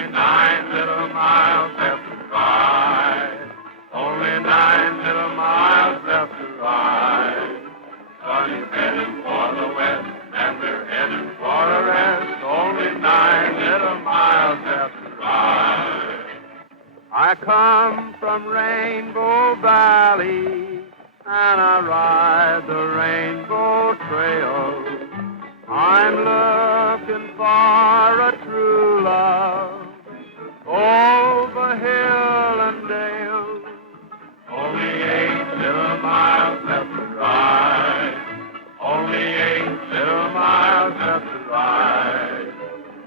only 9 little miles left to ride. Only 9 little miles left to ride. Sun is heading for the west, and we're heading for a rest. Only 9 little miles left to ride. I come from Rainbow Valley, and I ride the Rainbow Trail. I'm looking for a true love over hill and dale. Only 8 little miles left to ride. Only 8 little miles left to ride.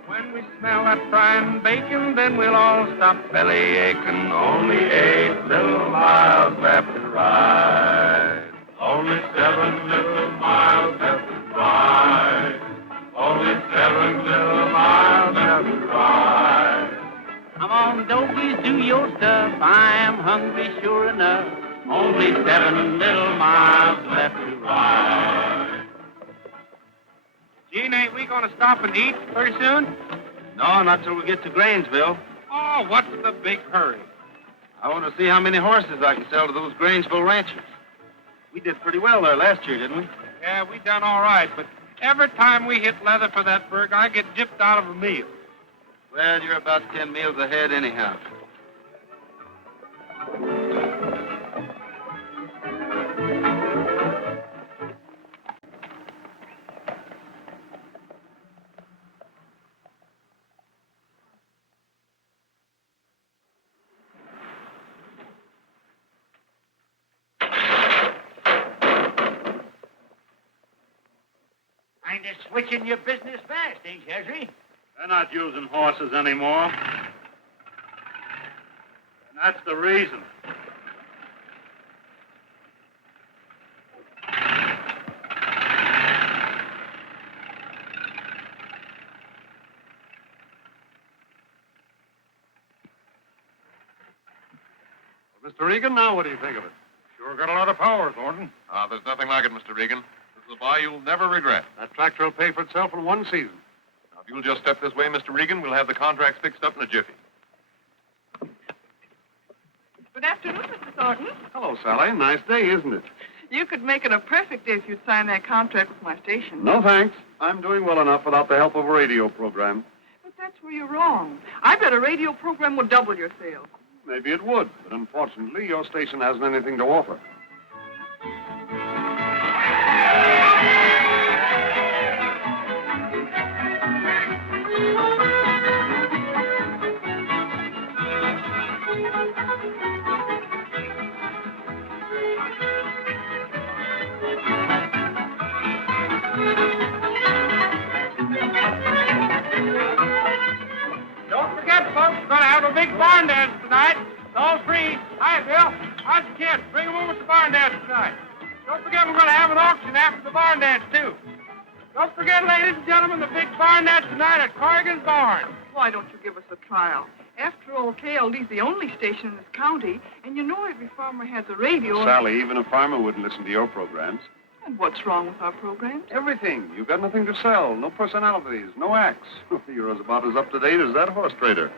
When we smell that frying bacon, then we'll all stop belly aching. Only 8 little miles left to ride. Only 7 little miles left to ride. Only 7 little miles left to ride. Come on, dogies, do your stuff. I am hungry, sure enough. Only 7 little miles left to ride. Gene, ain't we going to stop and eat pretty soon? No, not till we get to Grangeville. Oh, what's the big hurry? I want to see how many horses I can sell to those Grangeville ranchers. We did pretty well there last year, didn't we? Yeah, we done all right, but every time we hit leather for that burg, I get gypped out of a meal. Well, you're about 10 meals ahead anyhow. Kind of switching your business fast, ain't you, Autry? They're not using horses anymore. And that's the reason. Well, Mr. Regan, now what do you think of it? Sure got a lot of power, Thornton. There's nothing like it, Mr. Regan. This is a buy you'll never regret. That tractor will pay for itself in one season. Now, if you'll just step this way, Mr. Regan, we'll have the contracts fixed up in a jiffy. Good afternoon, Mr. Thornton. Hello, Sally. Nice day, isn't it? You could make it a perfect day if you'd sign that contract with my station. No, thanks. I'm doing well enough without the help of a radio program. But that's where you're wrong. I bet a radio program would double your sales. Maybe it would, but unfortunately, your station hasn't anything to offer. Don't forget, folks, we're going to have a big barn dance tonight. It's all free. Hi, Bill. How's the kids? Bring them over to the barn dance tonight. Don't forget, we're going to have an auction after the barn dance, too. Don't forget, ladies and gentlemen, the big barn dance tonight at Corrigan's Barn. Why don't you give us a trial? After all, KLD's the only station in this county, and you know every farmer has a radio. Sally, even a farmer wouldn't listen to your programs. And what's wrong with our programs? Everything. You've got nothing to sell. No personalities. No acts. You're about as up-to-date as that horse trader.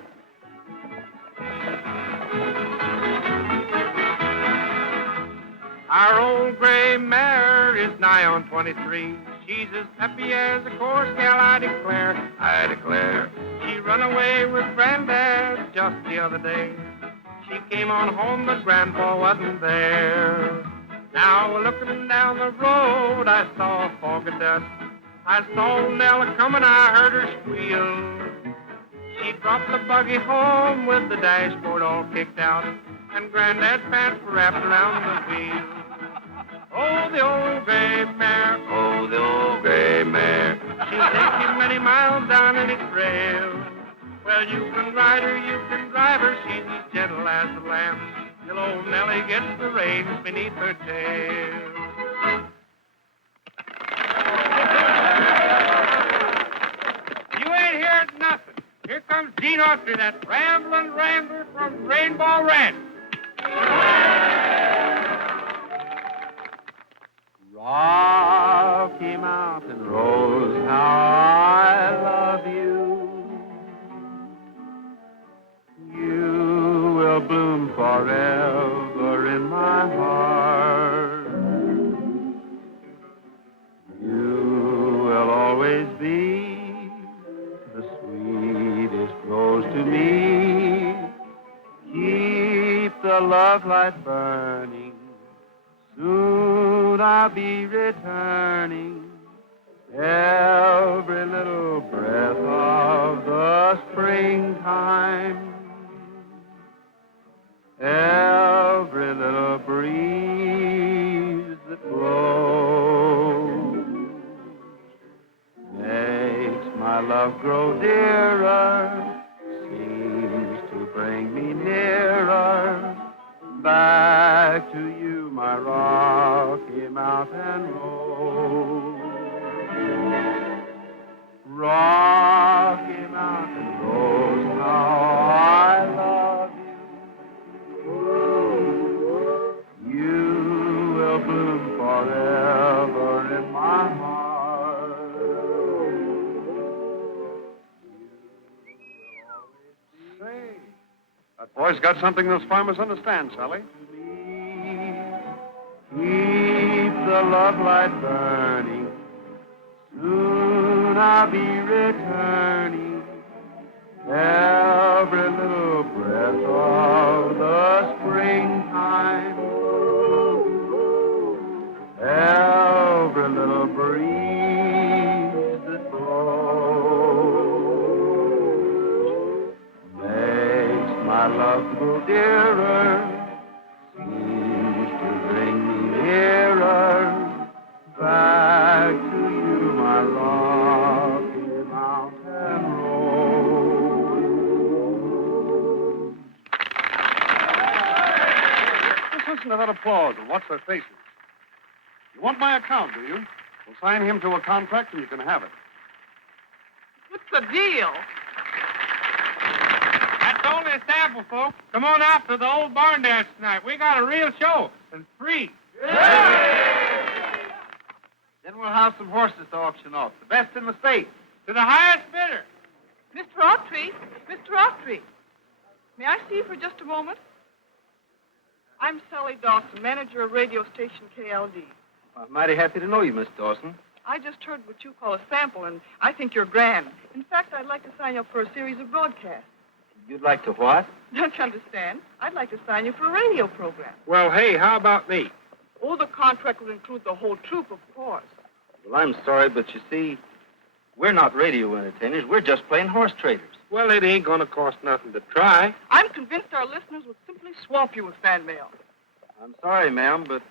Our old gray mare is nigh on 23. She's as peppy as a course gal, I declare. I declare. She run away with Granddad just the other day. She came on home, but Grandpa wasn't there. Now, looking down the road, I saw a fog of dust. I saw old Nell coming, I heard her squeal. She dropped the buggy home with the dashboard all kicked out, and Granddad's pants were wrapped around the wheel. Oh, the old gray mare, oh, the old gray mare. She'll take you many miles down any trail. Well, you can ride her, you can drive her, she's as gentle as a lamb, till old Nellie gets the reins beneath her tail. You ain't heard nothing. Here comes Gene Autry, that rambling rambler from Rainbow Ranch. Rocky Mountain Rose, how I love you. bloom forever in my heart. You will always be the sweetest rose to me. Keep the love light burning. Soon I'll be returning. Every little breath of the springtime, every little breeze that blows makes my love grow dearer, seems to bring me nearer back to you, my Rocky Mountain Road. Rocky Mountain Rose, how I love you. You will bloom forever in my heart. Say, that boy's got something those farmers understand, Sally. Keep the love light burning. Soon I'll be returning. Every little breath of the springtime, every little breeze that blows makes my love grow dearer, seems to bring me nearer back to you, my Rocky Mountain Road. Just listen to that applause and watch their faces. You want my account, do you? We'll sign him to a contract and you can have it. What's the deal? That's only a sample, folks. Come on out to the old barn dance tonight. We got a real show, and free. Then we'll have some horses to auction off, the best in the state. To the highest bidder. Mr. Autry, Mr. Autry. May I see you for just a moment? I'm Sally Dawson, manager of radio station KLD. I'm mighty happy to know you, Miss Dawson. I just heard what you call a sample, and I think you're grand. In fact, I'd like to sign you up for a series of broadcasts. You'd like to what? Don't you understand? I'd like to sign you for a radio program. Well, hey, how about me? Oh, the contract will include the whole troupe, of course. Well, I'm sorry, but you see, we're not radio entertainers. We're just plain horse traders. Well, it ain't gonna cost nothing to try. I'm convinced our listeners would simply swamp you with fan mail. I'm sorry, ma'am, but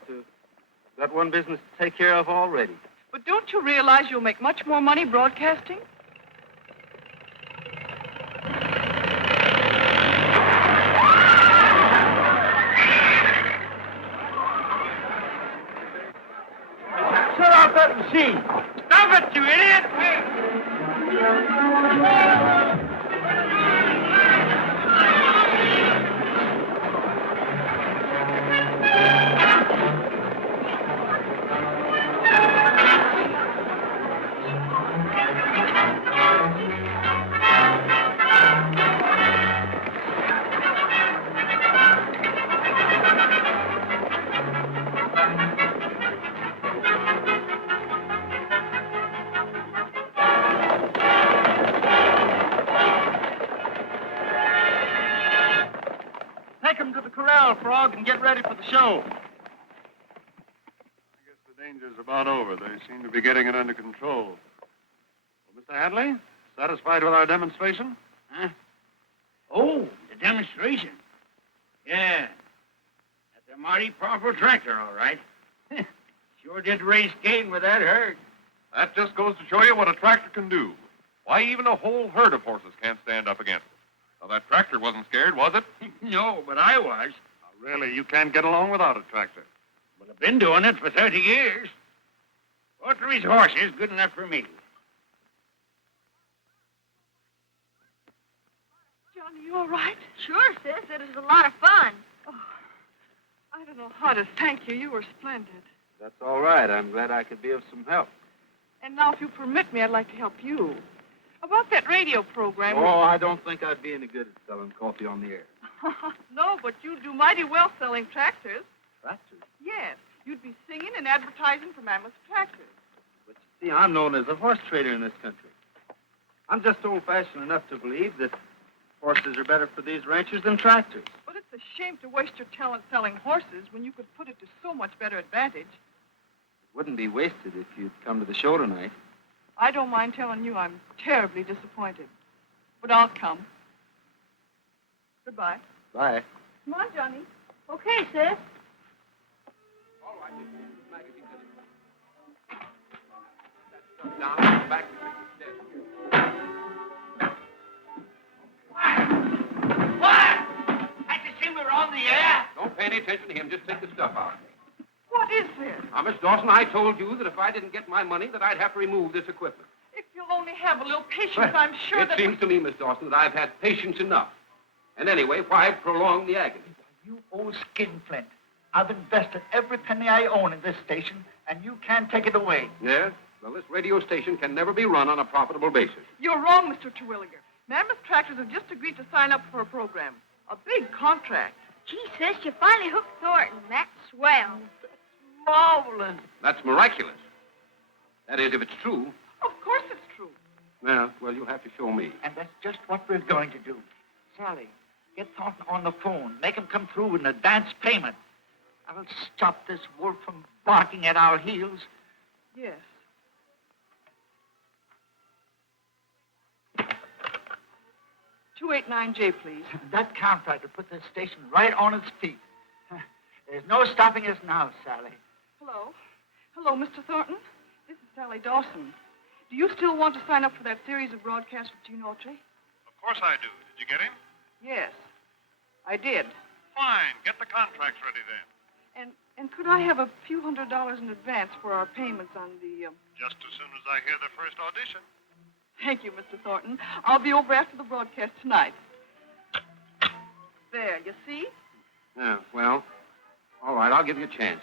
got one business to take care of already. But don't you realize you'll make much more money broadcasting? Shut off that machine. Stop it, you idiot! Take him to the corral, Frog, and get ready for the show. I guess the danger's about over. They seem to be getting it under control. Well, Mr. Hadley, satisfied with our demonstration? Huh? Oh, the demonstration. Yeah. That's a mighty powerful tractor, all right. Sure did raise Cain with that herd. That just goes to show you what a tractor can do. Why, even a whole herd of horses can't stand up against it. Now, that tractor wasn't scared, was it? No, but I was. Now, really, you can't get along without a tractor. But I've been doing it for 30 years. Autry's horse is good enough for me. Johnny, you all right? Sure, sis. It was a lot of fun. Oh, I don't know how to thank you. You were splendid. That's all right. I'm glad I could be of some help. And now, if you permit me, I'd like to help you. About that radio program. Oh, I don't think I'd be any good at selling coffee on the air. No, but you do mighty well selling tractors. Tractors? Yes. You'd be singing and advertising for Mammoth Tractors. But you see, I'm known as a horse trader in this country. I'm just old-fashioned enough to believe that horses are better for these ranchers than tractors. But it's a shame to waste your talent selling horses when you could put it to so much better advantage. It wouldn't be wasted if you'd come to the show tonight. I don't mind telling you I'm terribly disappointed. But I'll come. Goodbye. Bye. Come on, Johnny. Okay, sis. All right, this is the magazine. That stuff down in the back of the desk here. What? I just see we're on the air. Don't pay any attention to him. Just take the stuff out. What is this? Now, Miss Dawson, I told you that if I didn't get my money, that I'd have to remove this equipment. If you'll only have a little patience, I'm sure it that... seems to me, Miss Dawson, that I've had patience enough. And anyway, why prolong the agony? You old skinflint. I've invested every penny I own in this station, and you can't take it away. Yes? Well, this radio station can never be run on a profitable basis. You're wrong, Mr. Terwilliger. Mammoth Tractors have just agreed to sign up for a program. A big contract. Gee, sis, you finally hooked Thornton. That's swell. Marvelous. That's miraculous. That is, if it's true. Of course it's true. Well, you'll have to show me. And that's just what we're going to do. Sally, get Thornton on the phone. Make him come through with an advance payment. I'll stop this wolf from barking at our heels. Yes. $289J, please. That contractor put this station right on its feet. There's no stopping us now, Sally. Hello? Hello, Mr. Thornton? This is Sally Dawson. Do you still want to sign up for that series of broadcasts with Gene Autry? Of course I do. Did you get him? Yes, I did. Fine. Get the contracts ready then. And could I have a few $100s in advance for our payments on the... Just as soon as I hear the first audition. Thank you, Mr. Thornton. I'll be over after the broadcast tonight. There, you see? Yeah, well, all right, I'll give you a chance.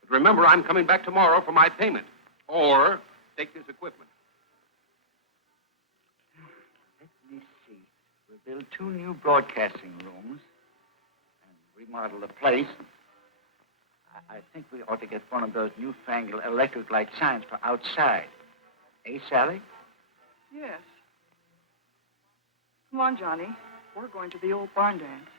But remember, I'm coming back tomorrow for my payment. Or take this equipment. Let me see. We'll build 2 new broadcasting rooms and remodel the place. I think we ought to get one of those newfangled electric light signs for outside. Eh, Sally? Yes. Come on, Johnny. We're going to the old barn dance.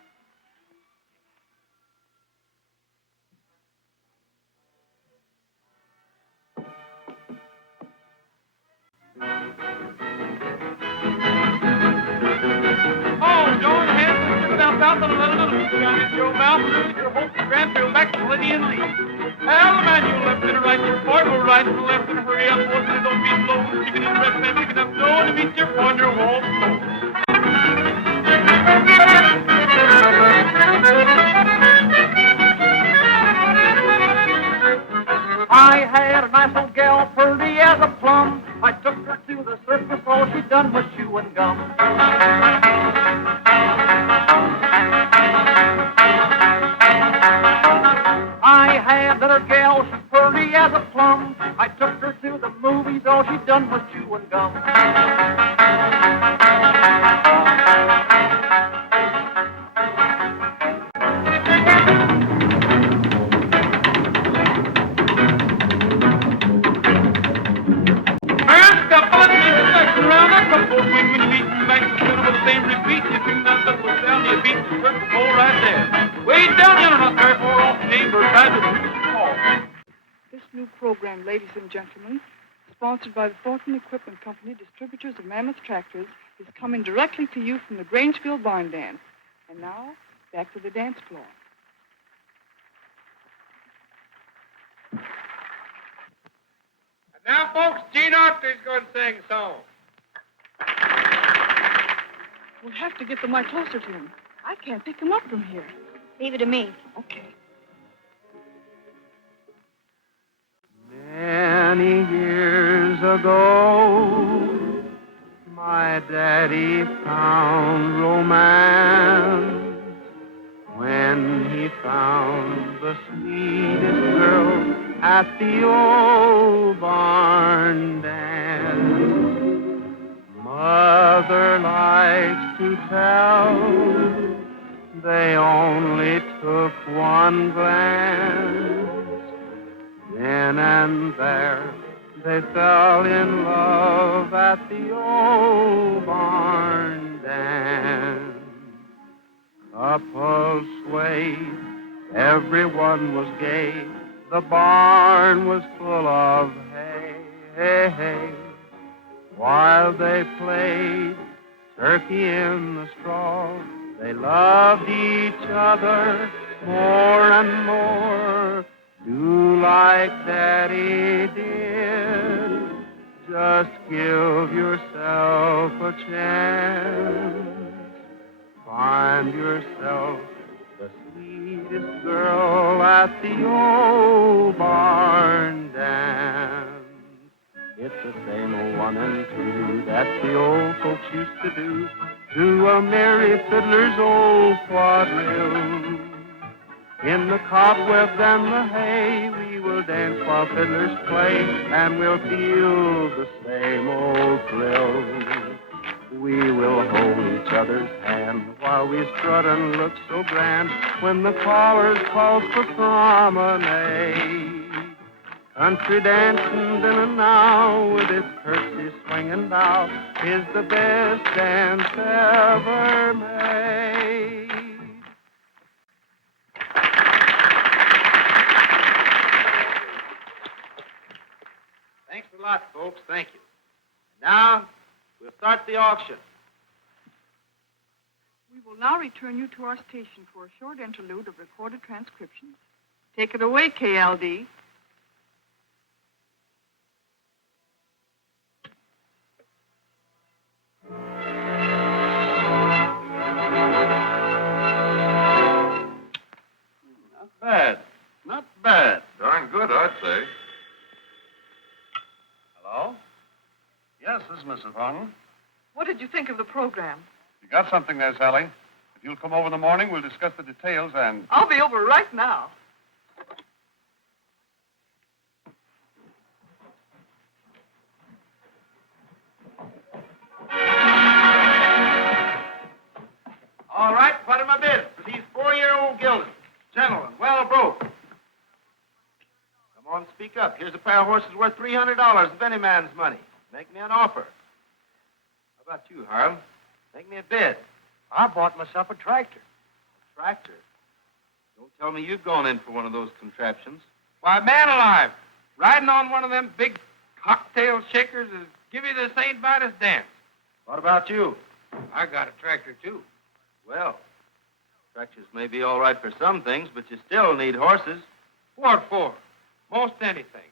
Oh, Joan, hands yourself out on a little Johnny, your mouth, lose your hope to grab your back to Liddy and Lee. Well, the man, you left and right, your boy, go right to the left and hurry up, boys, and don't be slow. Chicken and breast, man, picking up dough to meet your partner, wall. I had a nice old gal, pretty as a plum. I took her to the circus, all she done was chew and gum. I had another gal, she's pretty as a plum. I took her to the movies, all she done was chew and gum. This new program, ladies and gentlemen, sponsored by the Thornton Equipment Company, distributors of Mammoth Tractors, is coming directly to you from the Grangeville Barn Dance. And now, back to the dance floor. And now, folks, Gene Autry's going to sing a song. We'll have to get the mic closer to him. I can't pick him up from here. Leave it to me. Okay. Many years ago, my daddy found romance when he found the sweetest girl at the old barn dance. mother likes to tell. They only took one glance. Then and there, they fell in love at the old barn dance. Couples swayed, everyone was gay. The barn was full of hay, hay, hay. While they played turkey in the straw, they loved each other more and more. Do like Daddy did, just give yourself a chance. Find yourself the sweetest girl at the old barn dance. It's the same old 1 and 2 that the old folks used to do to a merry fiddler's old quadrille. In the cobwebs and the hay, we will dance while fiddlers play, and we'll feel the same old thrill. We will hold each other's hand while we strut and look so grand when the callers call for promenade. Country dancing then and now with its curtsy swinging bow is the best dance ever made. Thanks a lot, folks. Thank you. Now, we'll start the auction. We will now return you to our station for a short interlude of recorded transcriptions. Take it away, KLD. Not bad. Not bad. Darn good, I'd say. Hello? Yes, this is Mrs. Horton. What did you think of the program? You got something there, Sally. If you'll come over in the morning, we'll discuss the details and... I'll be over right now. All right, what am I bid for these 4-year-old geldings? Gentlemen, well broke. Come on, speak up. Here's a pair of horses worth $300 of any man's money. Make me an offer. How about you, Harlem? Make me a bid. I bought myself a tractor. A tractor? Don't tell me you've gone in for one of those contraptions. Why, man alive, riding on one of them big cocktail shakers is give you the St. Vitus dance. What about you? I got a tractor, too. Well, tractors may be all right for some things, but you still need horses. What for? Most anything.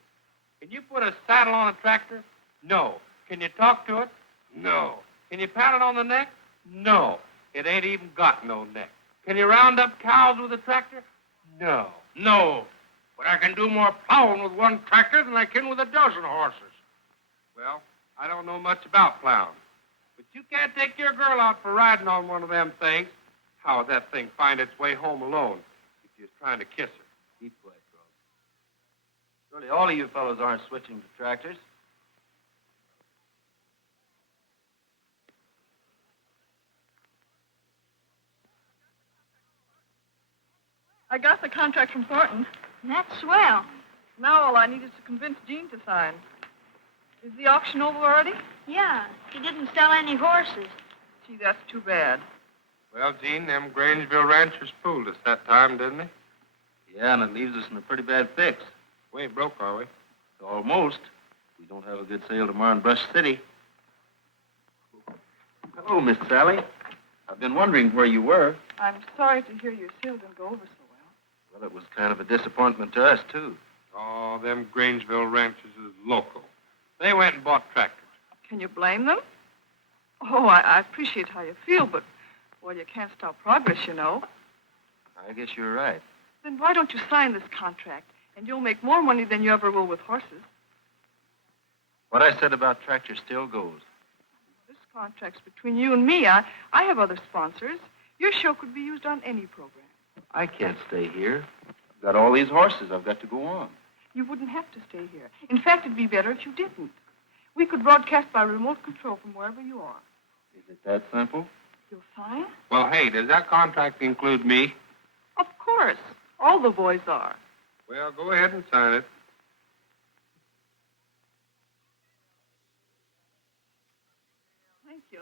Can you put a saddle on a tractor? No. Can you talk to it? No. Can you pat it on the neck? No. It ain't even got no neck. Can you round up cows with a tractor? No. No. But I can do more plowing with one tractor than I can with a dozen horses. Well, I don't know much about plowing. But you can't take your girl out for riding on one of them things. How would that thing find its way home alone if you're trying to kiss her? Keep quiet, Rose. Surely all of you fellows aren't switching to tractors. I got the contract from Thornton. That's swell. Now all I need is to convince Jean to sign. Is the auction over already? Yeah, he didn't sell any horses. Gee, that's too bad. Well, Gene, them Grangeville ranchers fooled us that time, didn't they? Yeah, and it leaves us in a pretty bad fix. We ain't broke, are we? Almost. We don't have a good sale tomorrow in Brush City. Hello, Miss Sally. I've been wondering where you were. I'm sorry to hear your sale didn't go over so well. Well, it was kind of a disappointment to us, too. Oh, them Grangeville ranchers is local. They went and bought tractors. Can you blame them? Oh, I appreciate how you feel, but, well, you can't stop progress, you know. I guess you're right. Then why don't you sign this contract, and you'll make more money than you ever will with horses. What I said about tractors still goes. This contract's between you and me. I have other sponsors. Your show could be used on any program. I can't stay here. I've got all these horses I've got to go on. You wouldn't have to stay here. In fact, it'd be better if you didn't. We could broadcast by remote control from wherever you are. If it that simple? You'll sign? Well, hey, does that contract include me? Of course. All the boys are. Well, go ahead and sign it. Thank you.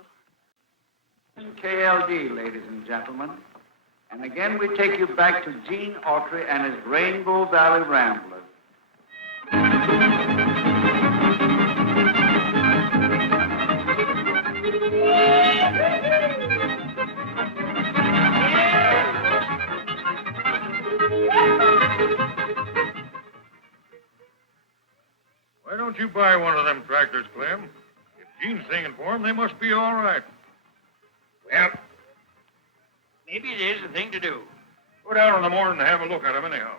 KLD, ladies and gentlemen. And again, we take you back to Gene Autry and his Rainbow Valley Ramblers. Why don't you buy one of them tractors, Clem? If Gene's singing for them, they must be all right. Well, maybe it is the thing to do. Go down in the morning and have a look at them anyhow.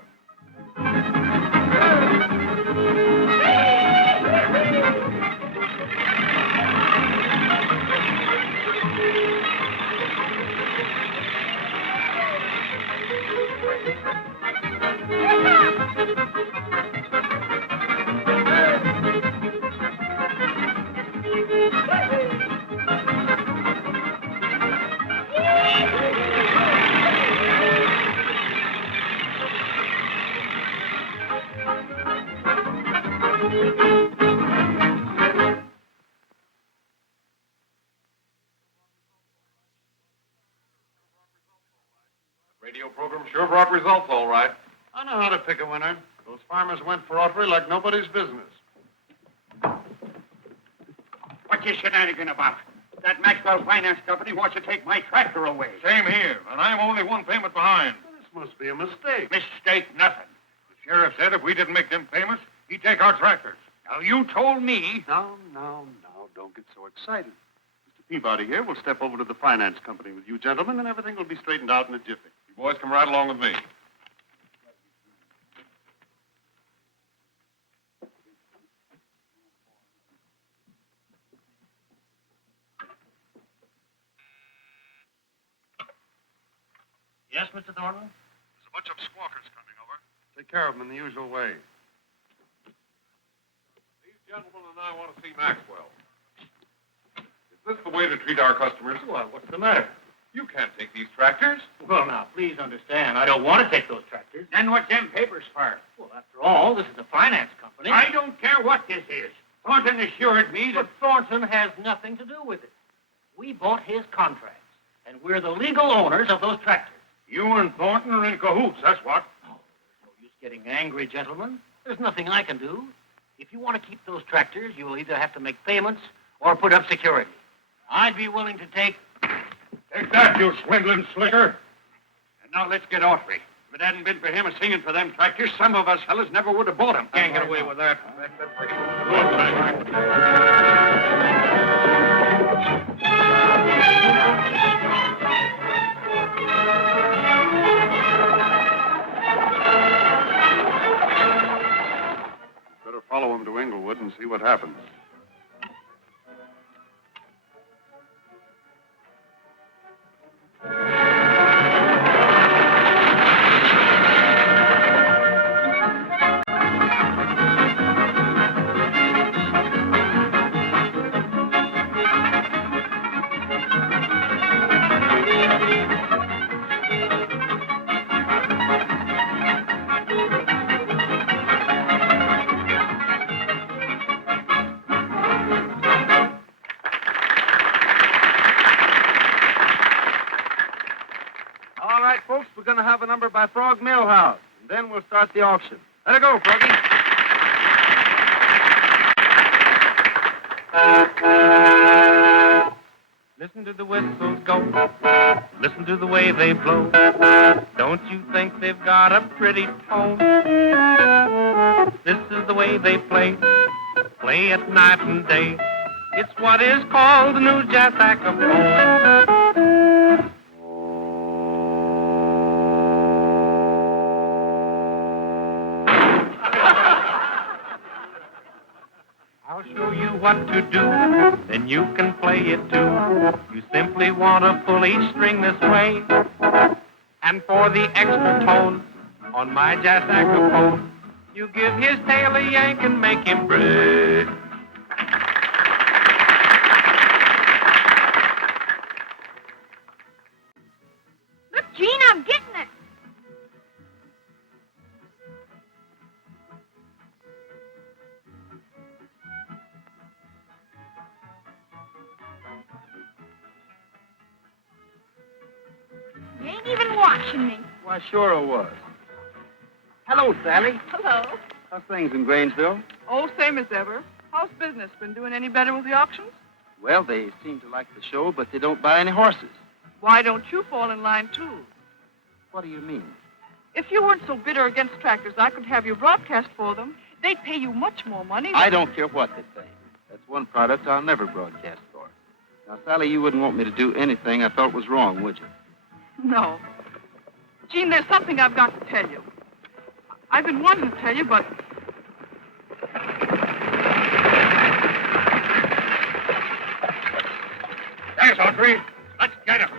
Radio program sure brought results, all right. I know how to pick a winner. Those farmers went for Autry like nobody's business. What you shenanigan about? That Maxwell Finance Company wants to take my tractor away. Same here, and I'm only one payment behind. This must be a mistake. Mistake nothing. The sheriff said if we didn't make them payments, he'd take our tractors. Now, you told me. Now, don't get so excited. Mr. Peabody here will step over to the finance company with you gentlemen, and everything will be straightened out in a jiffy. You boys come right along with me. Yes, Mr. Thornton? There's a bunch of squawkers coming over. Take care of them in the usual way. These gentlemen and I want to see Maxwell. Is this the way to treat our customers? Well, what's the matter? You can't take these tractors. Well, now, please understand, I don't want to take those tractors. Then what's them papers for? Well, after all, this is a finance company. I don't care what this is. Thornton assured me that... But Thornton has nothing to do with it. We bought his contracts, and we're the legal owners of those tractors. You and Thornton are in cahoots, that's what. Oh, no use getting angry, gentlemen. There's nothing I can do. If you want to keep those tractors, you'll either have to make payments or put up security. I'd be willing to take... Take that, you swindling slicker. And now let's get Autry. If it hadn't been for him singing for them tractors, some of us fellas never would have bought them. Can't get away with that. Better follow him to Englewood and see what happens. All right, folks, we're going to have a number by Frog Millhouse, and then we'll start the auction. Let it go, Froggy. Listen to the whistles go. Listen to the way they blow. Don't you think they've got a pretty tone? This is the way they play. Play it night and day. It's what is called the new jazz saxophone. I'll show you what to do, then you can play it too. You simply want to pull each string this way, and for the extra tone on my jazz saxophone, you give his tail a yank and make him break. Gene, I'm getting it. You ain't even watching me. Why, sure I was. Hello, Sally. Hello. How's things in Grangeville? Oh, same as ever. How's business? Been doing any better with the auctions? Well, they seem to like the show, but they don't buy any horses. Why don't you fall in line, too? What do you mean? If you weren't so bitter against tractors, I could have you broadcast for them. They'd pay you much more money. I don't care what they pay. That's one product I'll never broadcast for. Now, Sally, you wouldn't want me to do anything I felt was wrong, would you? No. Gene, there's something I've got to tell you. I've been wanting to tell you, but... There's Autry. Let's get him.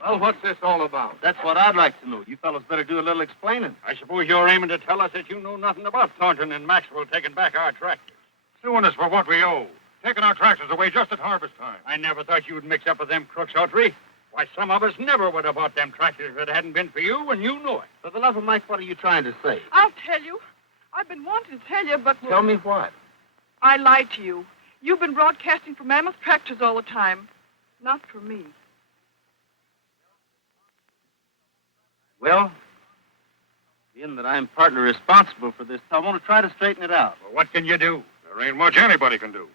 Well, what's this all about? That's what I'd like to know. You fellows better do a little explaining. I suppose you're aiming to tell us that you know nothing about Thornton and Maxwell taking back our tractors. Suing us for what we owe. Taking our tractors away just at harvest time. I never thought you'd mix up with them crooks, Autry. Why, some of us never would have bought them tractors if it hadn't been for you, and you know it. For the love of Mike, what are you trying to say? I'll tell you. I've been wanting to tell you, but... Tell me what? I lied to you. You've been broadcasting for Mammoth Tractors all the time. Not for me. Well, being that I'm partly responsible for this, I want to try to straighten it out. Well, what can you do? There ain't much anybody can do.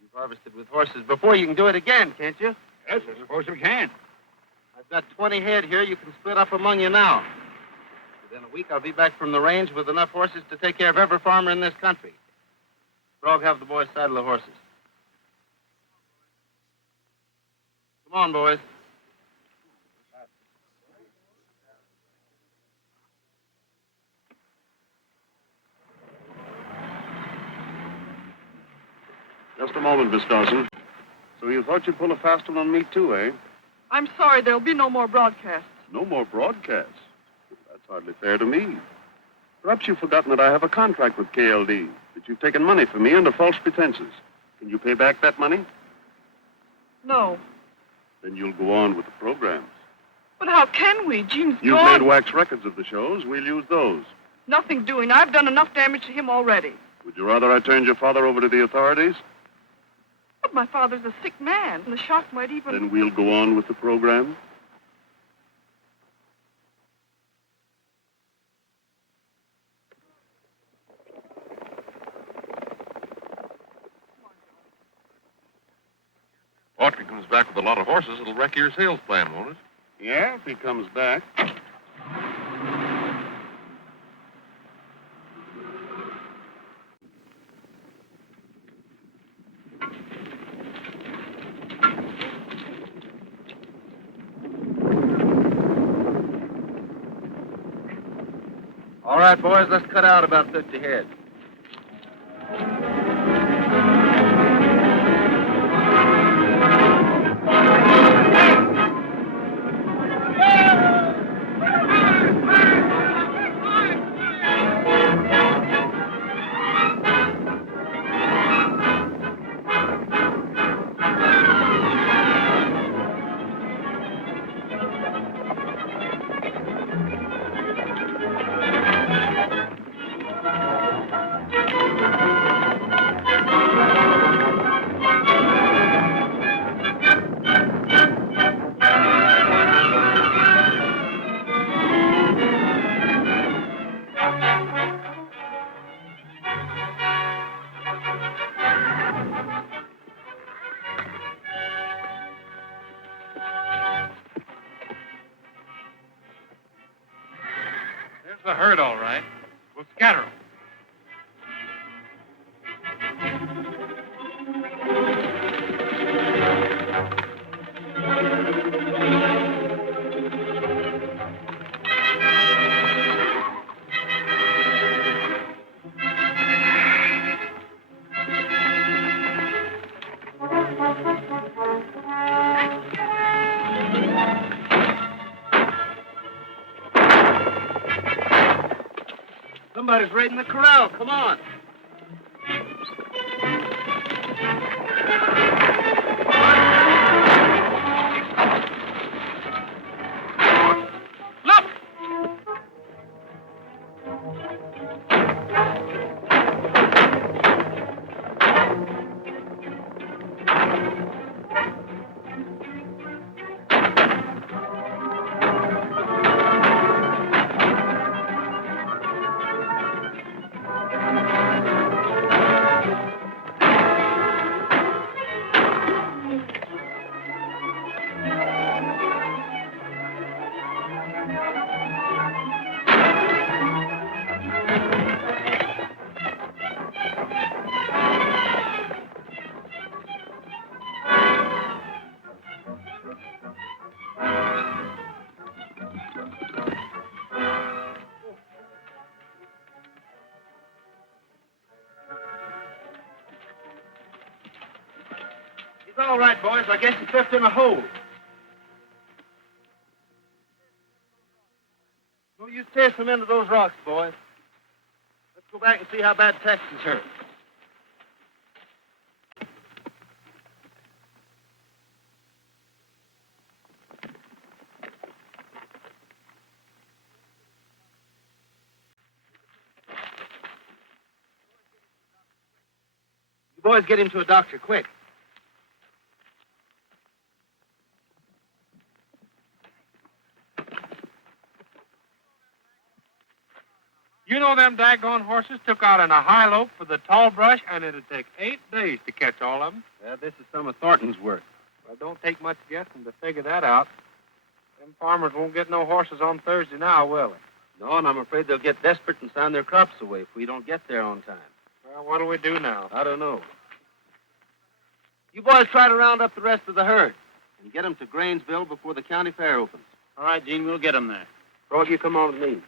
You've harvested with horses before. You can do it again, can't you? Yes, I suppose we can. I've got 20 head here. You can split up among you now. Within a week, I'll be back from the range with enough horses to take care of every farmer in this country. Frog, have the boys saddle the horses. Come on, boys. Just a moment, Miss Dawson. So you thought you'd pull a fast one on me, too, eh? I'm sorry, there'll be no more broadcasts. No more broadcasts. That's hardly fair to me. Perhaps you've forgotten that I have a contract with KLD, that you've taken money from me under false pretenses. Can you pay back that money? No. Then you'll go on with the programs. But how can we? Gene's You've gone. made wax records of the shows. We'll use those. Nothing doing. I've done enough damage to him already. Would you rather I turned your father over to the authorities? But my father's a sick man, and the shock might even... Then we'll go on with the program. Autry comes back with a lot of horses, it'll wreck your sales plan, won't it? Yeah, if he comes back. All right, boys, let's cut out about 50 head. There's the herd, all right. We'll scatter 'em. Somebody's raiding the corral. Come on. It's all right, boys. I guess he left in a hole. No use chasing him into those rocks, boys. Let's go back and see how bad Tex is hurt. You boys get him to a doctor, quick. You know them daggone horses took out in a high lope for the tall brush, and it'd take 8 days to catch all of them. Yeah, this is some of Thornton's work. Well, it don't take much guessing to figure that out. Them farmers won't get no horses on Thursday now, will they? No, and I'm afraid they'll get desperate and sign their crops away if we don't get there on time. Well, what do we do now? I don't know. You boys try to round up the rest of the herd and get them to Grainsville before the county fair opens. All right, Gene, we'll get them there. Frog, you come on with me.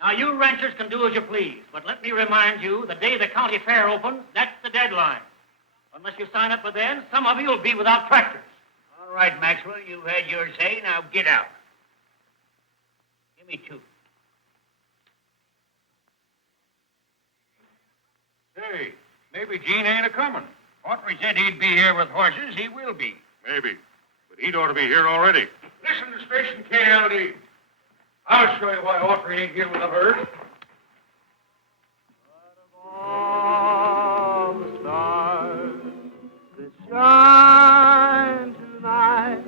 Now, you ranchers can do as you please, but let me remind you, the day the county fair opens, that's the deadline. Unless you sign up for then, some of you will be without tractors. All right, Maxwell, you've had your say. Now get out. Give me 2. Say, maybe Gene ain't a-coming. Autry said he'd be here with horses. He will be. Maybe. But he'd ought to be here already. Listen to station KLD. I'll show you why Autry ain't here with the herd. All the stars that shine tonight.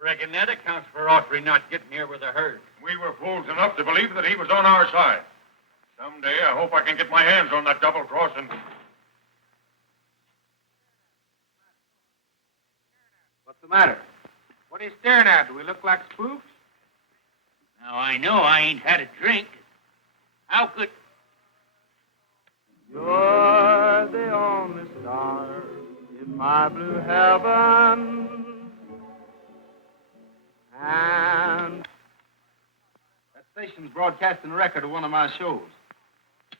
I reckon that accounts for Autry not getting here with the herd. We were fools enough to believe that he was on our side. Someday I hope I can get my hands on that double-crossing. What's the matter? What are you staring at? Do we look like spooks? Now, I know I ain't had a drink. How could... You're the only star in my blue heaven. And That station's broadcasting a record of one of my shows.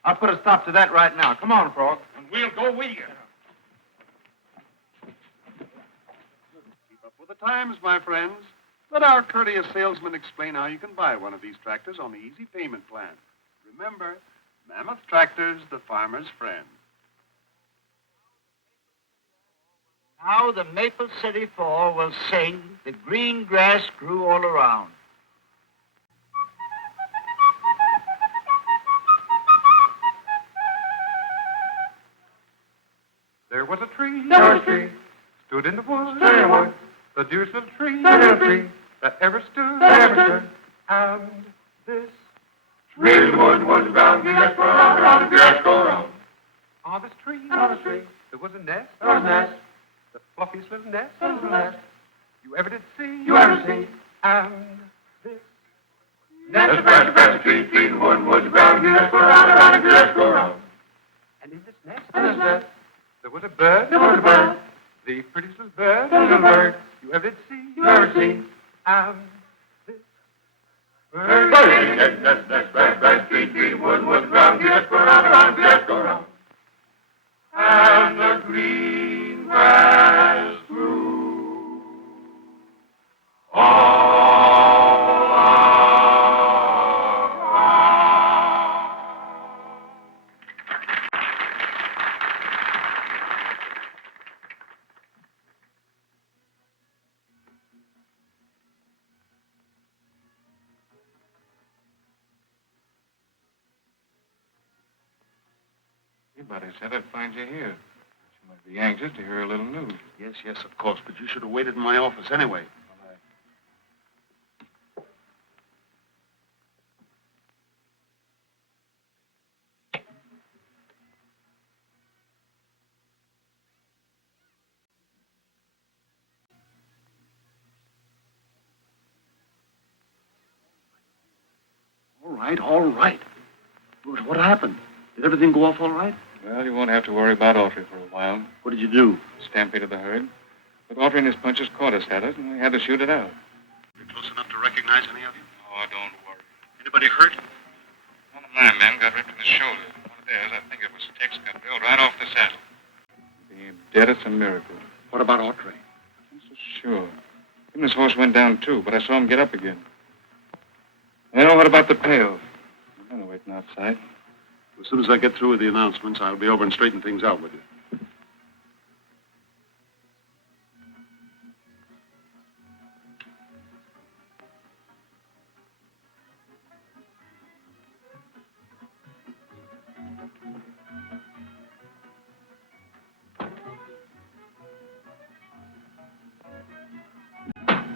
I'll put a stop to that right now. Come on, Frog. And we'll go with you. Keep up with the times, my friends. Let our courteous salesman explain how you can buy one of these tractors on the easy payment plan. Remember, Mammoth Tractors, the farmer's friend. Now the Maple City Fall will sing, the green grass grew all around. there was a tree, stood in the woods, the dearest little tree, that ever stood, and this Tree wood was round, grass go round, grass go round. on this tree, there was a nest, the fluffiest little nest, you ever did see, and this Nest, grass, tree, tree wood was round, grass go round, grass go round. and in this nest, there was a bird, the prettiest little bird, you ever did see, and this bird. Nest, grass, tree, tree wood was round, grass go round, grass go round. And the green grass grew all around. Anybody said I'd find you here. You might be anxious to hear a little news. Yes, of course, but you should have waited in my office anyway. All right. What happened? Did everything go off all right? Well, you won't have to worry about Autry for a while. What did you do? Stampeded the herd. But Autry and his punchers caught us at it, and we had to shoot it out. You close enough to recognize any of you? Oh, don't worry. Anybody hurt? One of my men got ripped in the shoulder. One of theirs, I think it was Tex, got bailed right off the saddle. Being dead, it's a miracle. What about Autry? I'm so sure. Even his horse went down, too, but I saw him get up again. Well, what about the payoff? I'm going to waiting outside. As soon as I get through with the announcements, I'll be over and straighten things out with you.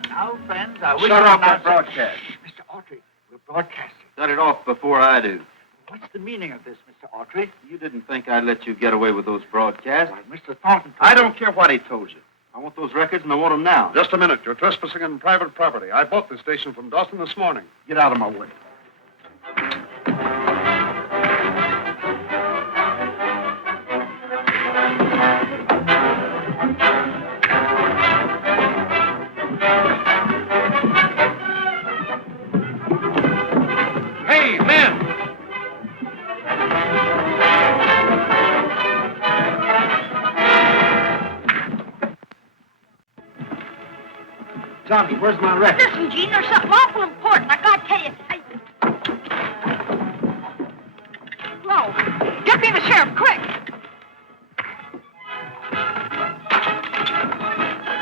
Now, friends, I wish Shut to off that announce- broadcast. Mr. Autry, we're broadcasting. Shut it off before I do. What's the meaning of this, Mr. Autry? You didn't think I'd let you get away with those broadcasts. Why, Mr. Thornton... I don't care what he told you. I want those records, and I want them now. Just a minute. You're trespassing on private property. I bought this station from Dawson this morning. Get out of my way. Hey, men! Johnny, where's my record? Listen, Gene, there's something awful important. I gotta tell you. Hello. Get me the sheriff, quick.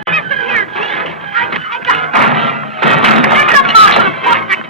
Listen here, Gene. I got... There's something awful important.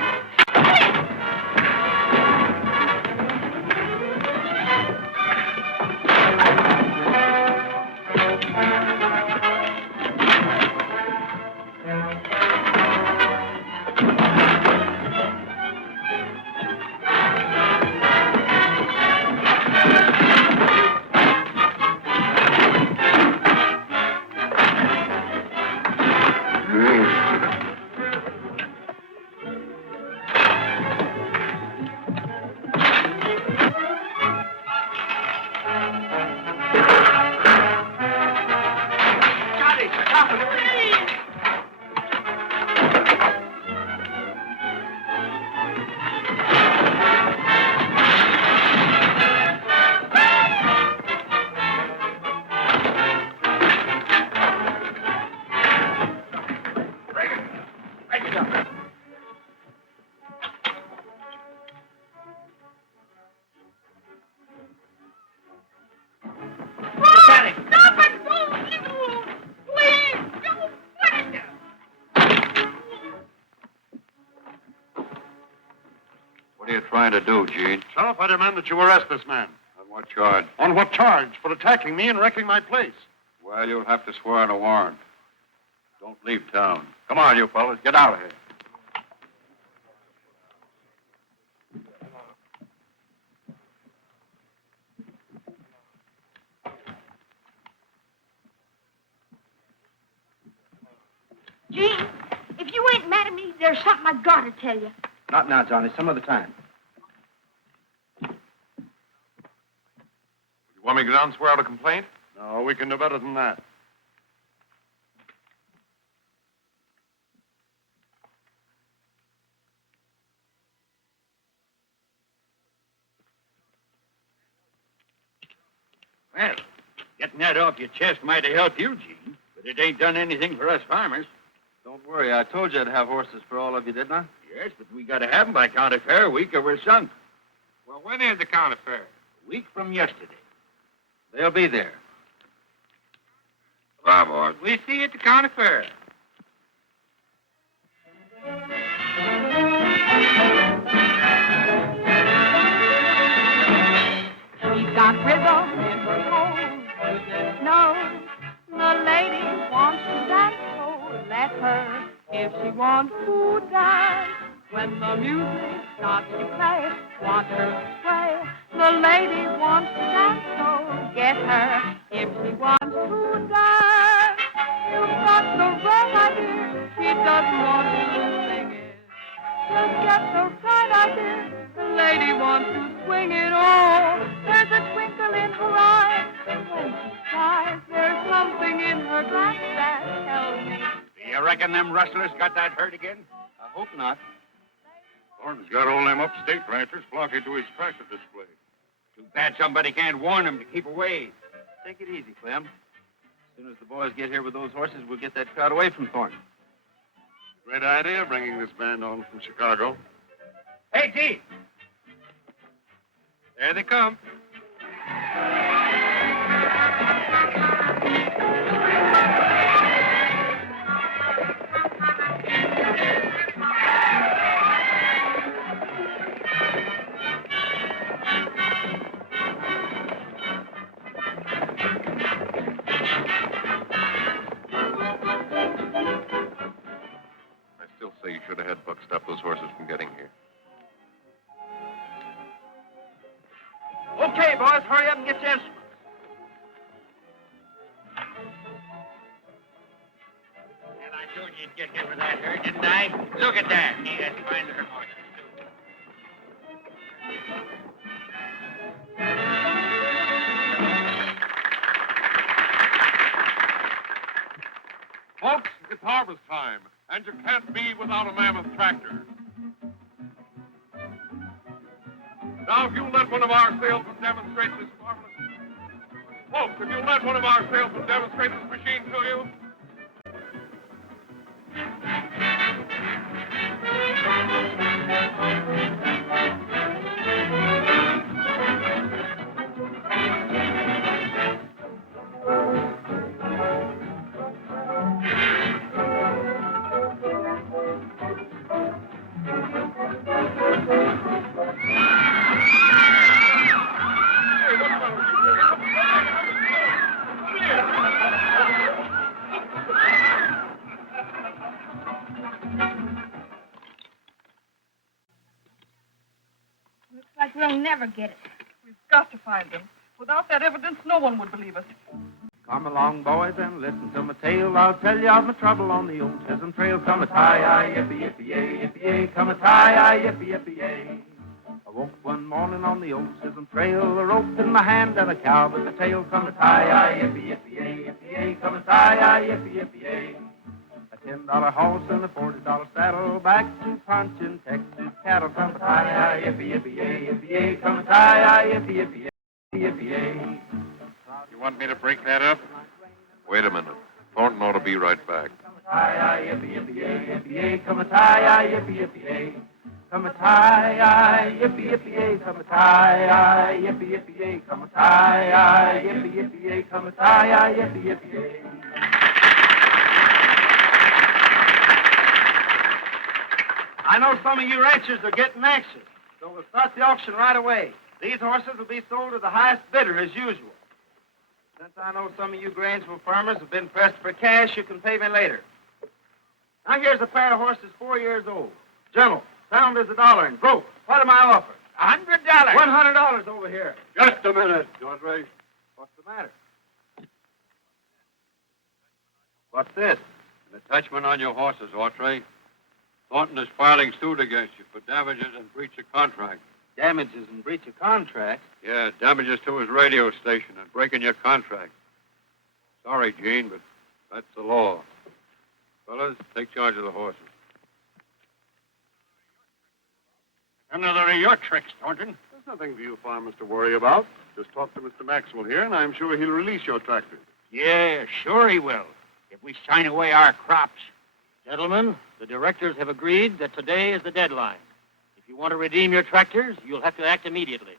you trying to do, Gene? Sheriff, I demand that you arrest this man. On what charge? On what charge? For attacking me and wrecking my place. Well, you'll have to swear on a warrant. Don't leave town. Come on, you fellas. Get out of here. Gene, if you ain't mad at me, there's something I gotta tell you. Not now, Johnny. Some other time. You want me to go down and swear out a complaint? No, we can do better than that. Well, getting that off your chest might have helped you, Gene, but it ain't done anything for us farmers. Don't worry. I told you I'd have horses for all of you, didn't I? Yes, but we got to have them by county fair a week or we're sunk. Well, when is the county fair? A week from yesterday. They'll be there. Bye, boys. We see you at the county fair. She's got rhythm in her toes, goodness knows. The lady wants to dance, so let her. If she wants to dance, when the music starts to play, watch her sway. The lady wants to dance, so get her. If she wants to dance, you've got the wrong idea. She doesn't want to sing it. Just get the right idea. The lady wants to swing it all. There's a twinkle in her eye. When she sighs, there's something in her glance that tells me. Do you reckon them rustlers got that hurt again? I hope not. Thornton's got all them upstate ranchers flocking to his tractor display. Too bad somebody can't warn them to keep away. Take it easy, Clem. As soon as the boys get here with those horses, we'll get that crowd away from Thornton. Great idea, bringing this band on from Chicago. Hey, Gene. There they come. I still say you should have had Buck stop those horses from getting here. Okay, boys, hurry up and get your instruments. And I told you you'd get here with that herd, didn't I? Look at that. He has fine little horses, too. Folks, it's harvest time, and you can't be without a mammoth tractor. Now, if you let one of our salesmen demonstrate this marvelous... Folks, if you let one of our salesmen demonstrate this machine to you... Looks like we'll never get it. We've got to find them. Without that evidence, no one would believe us. Come along, boys, and listen to my tale. I'll tell you of my trouble on the old Chisholm Trail. Come a tie-yi, yippee-yippee-yay, yippee-yay. Come a tie-yi, yippee-yippee-yay. I woke one morning on the old Chisholm Trail, a rope in my hand and a cow with a tail. Come a tie-yi, yippee-yippee-yay, yippee-yay. Come a tie-yi, yippee-yippee-yay. A $10 horse and a $40 saddle, back to punching Texas cattle. Come a tie-yi, yippee-yippee-yay, yippee-yay. Come a tie-yi, yippee-yippee-yay, yippee-yay. You want me to break that up? Wait a minute. Thornton ought to be right back. Come a tie-yi, yippee-yippee-yay, yippee-yay. Come a tie-yi, yippee-yippee-yay. Come a tie-yi, yippee-yippee-yay. Come a tie-yi, yippee-yippee-yay. Come a tie-yi, yippee-yippee-yay. Come a tie-yi, yippee-yippee-yay. I know some of you ranchers are getting anxious. So we'll start the auction right away. These horses will be sold to the highest bidder as usual. Since I know some of you Grangeville farmers have been pressed for cash, you can pay me later. Now here's a pair of horses 4 years old. Gentle, sound as $1 and broke. What am I offering? $100. $100 over here. Just a minute, Autry. What's the matter? What's this? An attachment on your horses, Autry. Thornton is filing suit against you for damages and breach of contract. Damages and breach of contract. Yeah, damages to his radio station and breaking your contract. Sorry, Gene, but that's the law. Fellas, take charge of the horses. Another of your tricks, Thornton. There's nothing for you farmers to worry about. Just talk to Mr. Maxwell here, and I'm sure he'll release your tractors. Yeah, sure he will. If we sign away our crops. Gentlemen, the directors have agreed that today is the deadline. If you want to redeem your tractors, you'll have to act immediately.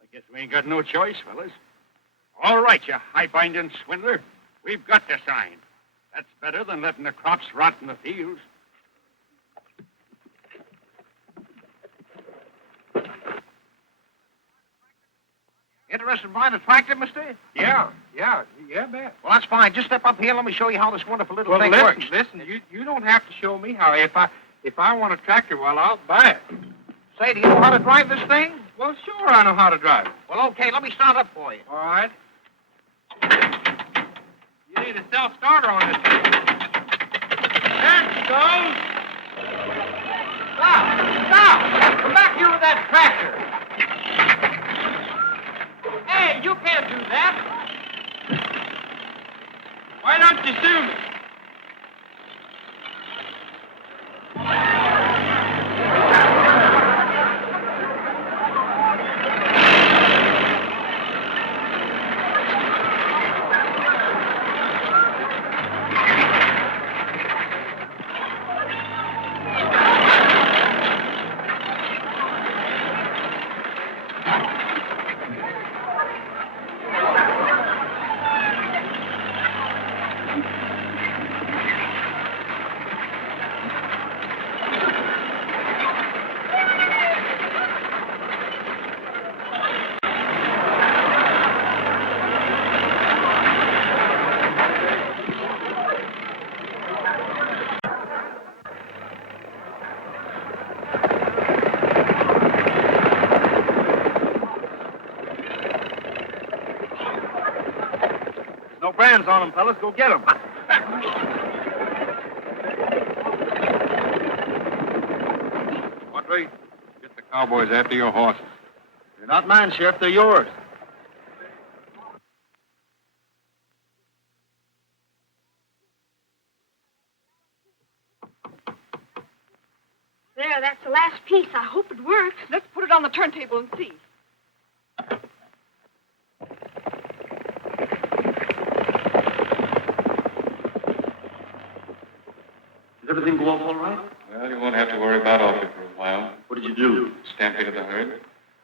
I guess we ain't got no choice, fellas. All right, you high-binding swindler. We've got to sign. That's better than letting the crops rot in the fields. Interested in buying a tractor, mister? Yeah, bet. Well, that's fine. Just step up here and let me show you how this wonderful little thing works. Listen, you don't have to show me how. If I want a tractor, well, I'll buy it. Say, do you know how to drive this thing? Well, sure, I know how to drive it. Well, okay, let me start up for you. All right. You need a self-starter on this thing. There she goes. Stop! Come back here with that tractor. Hey, you can't do that. Why don't you sue me? No brands on them, fellas. Go get them. Autry, get the cowboys after your horses. They're not mine, Sheriff. They're yours. There, that's the last piece. I hope it works. Let's put it on the turntable and see. Did everything go off all right? Well, you won't have to worry about Autry for a while. What did you do? Stampeded the herd.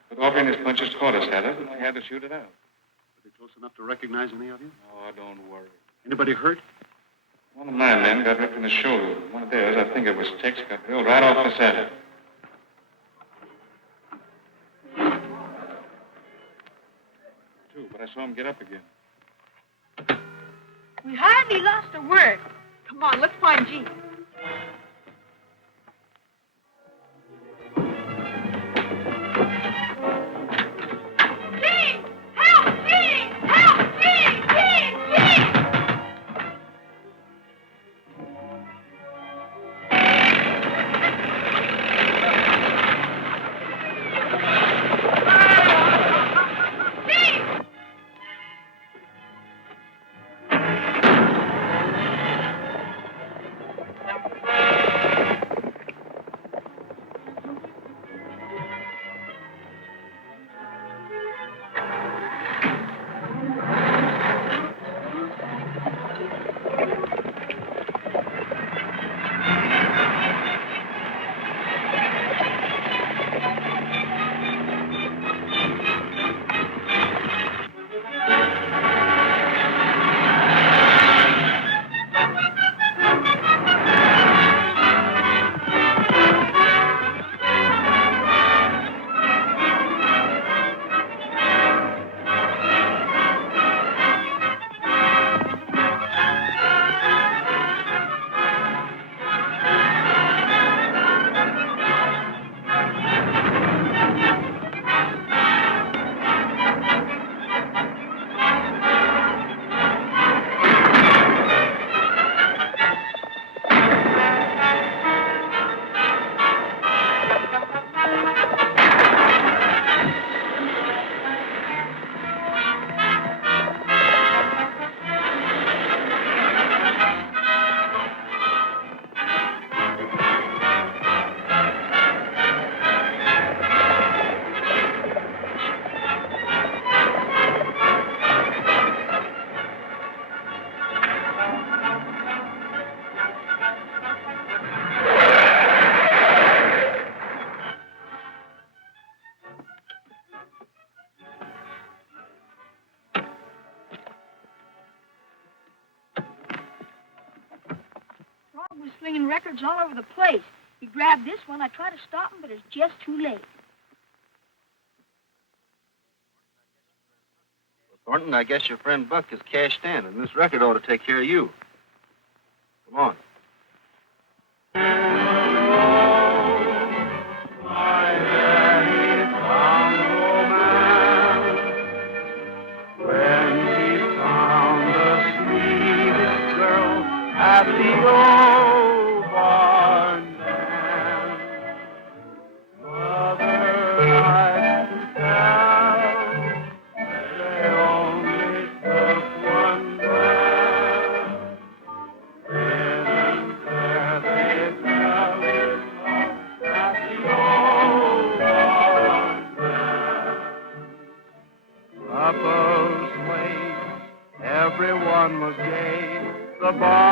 But Autry and his punchers caught us at it, and we had to shoot it out. Were they close enough to recognize any of you? Oh, don't worry. Anybody hurt? One of my men got ripped in the shoulder. One of theirs, I think it was Tex, got drilled right off the saddle. Two, but I saw him get up again. We hardly lost a word. Come on, let's find Jean. Jean! Help! Jean! Help! Jean! Jean! Jean! Jean! swinging records all over the place. He grabbed this one. I tried to stop him, but it's just too late. Well, Thornton, I guess your friend Buck is cashed in, and this record ought to take care of you. Come on. At the old barn dance, Mother likes to tell, they only took one glance. Then and there they fell in love at the old barn dance. Couples swayed, everyone was gay. The barn